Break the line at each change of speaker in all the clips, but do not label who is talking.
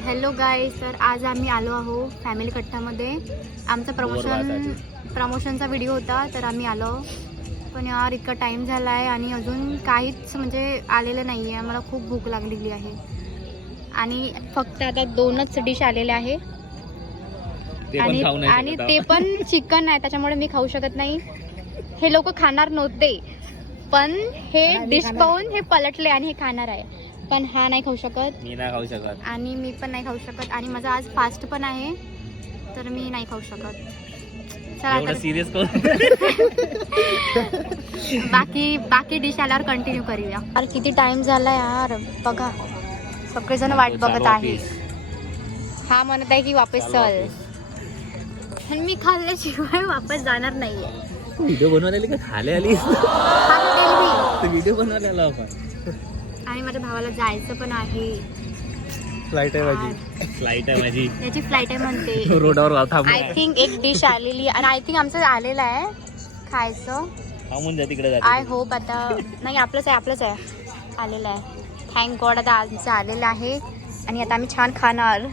Hello guys, तर आज आम्ही आलो आहो फॅमिली कट्टामध्ये. आमचा प्रमोशनचा व्हिडिओ होता, तर आम्ही आलो. पण यार इतका टाईम झाला आहे आणि अजून काहीच म्हणजे आलेलं नाही आहे. मला खूप भूक लागलेली आहे आणि फक्त आता 2च डिश आलेल्या आहे आणि ते पण चिकन आहे, त्याच्यामुळे मी खाऊ शकत नाही. हे लोक खाणार नव्हते, पण हे डिश पाहून हे पलटले आणि हे खाणार आहे. पण हा नाही खाऊ शकत,
मी नाही खाऊ शकत
आणि मी पण नाही खाऊ शकत, आणि माझा आज फास्ट पण आहे, तर मी नाही खाऊ शकत. चला
एवढं सिरियस करू.
बाकी डिश आल्यावर कंटिन्यू करूया. अरे किती टाइम झाला यार, बघा सगळेजण वाट बघत आहे. हा म्हणत आहे की वापस चल, आणि मी खाल्ल्याशिवाय वापस जाणार नाहीये.
व्हिडिओ बनवायला आली का खाले आली? व्हिडिओ बनवायला आला आपण.
आणि माझ्या भावाला जायचं पण आहे.
फ्लाईट आहे माझी.
याची फ्लाईट आहे म्हणते.
रोडावर
आय थिंक एक डिश आलेली, आणि आय थिंक आमचं आलेलं आहे खायचं.
थांबून जा तिकडे.
आय होप आता नाही, आपलंच आहे आलेलं आहे. थँक गॉड आता आमचं आलेलं आहे आणि आता आम्ही छान खाणार.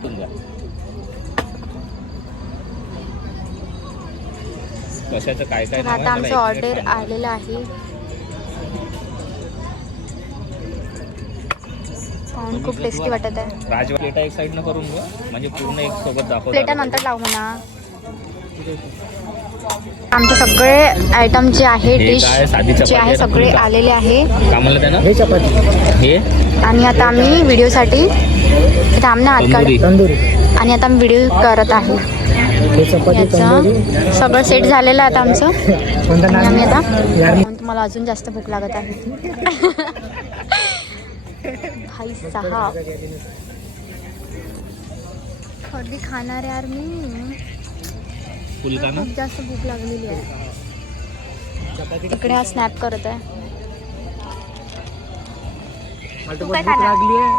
कशाचं काय काय
आता आमचं ऑर्डर आलेलं आहे. खूप टेस्टी वाटत आहे.
राजवा प्लेटा एक साइड न करून गो, म्हणजे पूर्ण एक सोबत दाखव.
प्लेटा नंतर लावू म्हणा. आमचे सगळे आयटम जे आहे, डिश जे आहे सगळे आलेले आहे.
कामाला त्यानं हे चपाती हे,
आणि आता आम्ही व्हिडिओसाठी इथं आमने हात काढ, आणि आता आम्ही व्हिडिओ करत आहे. याचं सगळं सेट झालेलं आहे आता आमचं. आणि आम्ही आता, तुम्हाला अजून जास्त भूक लागत आहे. भाई साहब कधी खाणार यार मी, खूप जास्त भूक लागलेली आहे. इकडे हा स्नॅप करत आहे. तू काय खाणार?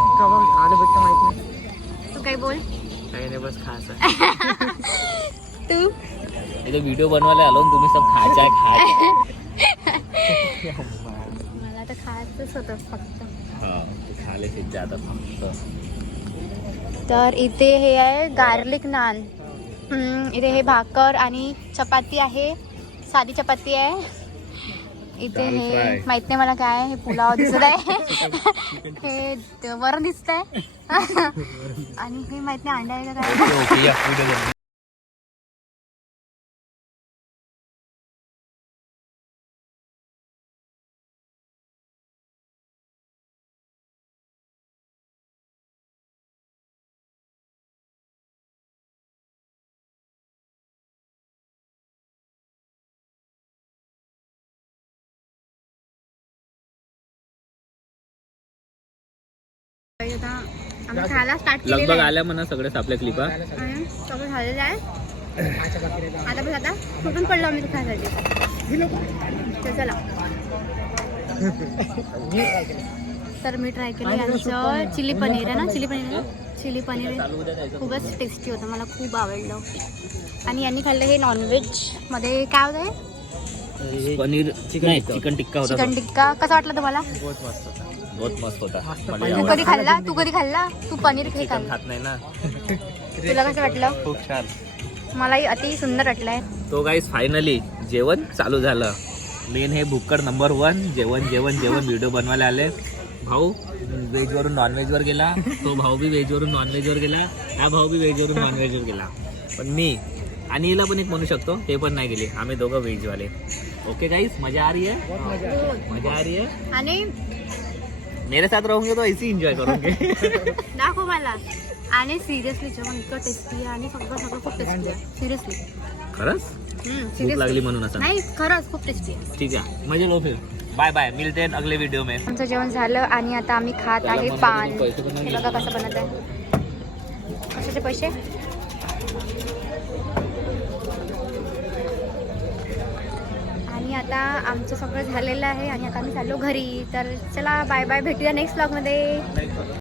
तू काय बोल.
काही नाही, बस खायचं.
तू
इथे व्हिडिओ बनवायला आलो तुम्ही सब खायचं आहे.
मला तर खायचंच होतं फक्त.
खाले ज्यादा फक्त.
तर इथे हे आहे गार्लिक नान. इथे हे भाकर आणि चपाती आहे, साधी चपाती आहे. इथे हे माहित नाही मला काय आहे, हे पुलाव दिसत आहे. हे वरण दिसत आहे. आणि हे माहित नाही अंडा आहे का काय. आता आम्ही खायला स्टार्ट केलेलं
लगभग
आहे.
आल्या म्हणा सगळ्याच आपल्या क्लिपा.
सगळं झालेलं आहे. आता बस आता कुठून पडलो आम्ही खायसाठी. तर चला. तर मी ट्राय केलं यांचं चिली पनीर आहे ना, चिली पनीर खूपच टेस्टी होतं, मला खूप आवडलं. आणि यांनी खाल्लं हे नॉनव्हेज मध्ये काय होतं,
पनीर चिकन टिक्का होता.
चिकन टिक्का. कसा वाटला तुम्हाला?
बहुत मस्त होता.
तू कधी खाल्ला? तू पनीर हे खाल्लं
खात नाही ना.
तुला कसं वाटलं?
खूप छान.
मलाही अति सुंदर वाटलंय.
तो गाईस फायनली जेवण चालू झालं. मेन हे भुक्कड नंबर 1 जेवण व्हिडिओ बनवायला आले. भाऊ व्हेज वरून नॉनव्हेज वर गेला, तो भाऊ बी व्हेज वरून नॉनव्हेज वर गेला, हा भाऊ बी व्हेज वरून नॉनव्हेज वर गेला. पण मी आणि हिला पण एक म्हणू शकतो, ते पण नाही गेले. आम्ही दोघं व्हेज वाले. ओके गाईस, मजा आ रही है.
आणि
मेरे साथ रहोगे तो ऐसे एंजॉय करोगे.
दाखव मला. आणि सिरियसली जेवण इतकं टेस्टी आहे आणि सगळं खूप टेस्टी आहे. सिरियसली
खरंच भूक लागली म्हणून असं
नाही, खरंच खूप टेस्टी आहे.
ठीक आहे, मजा लो फिर. बाय बाय, मिलते हैं अगले वीडियो में.
आमचं जेवण झालं आणि आता आम्ही खात आहे पान. हे बघा कसं बनत आहे. कशाचे पैसे. आणि आता आमचं सगळं झालेलं आहे आणि आता आम्ही चाललो घरी. तर चला बाय बाय, भेटूया नेक्स्ट व्लॉगमध्ये.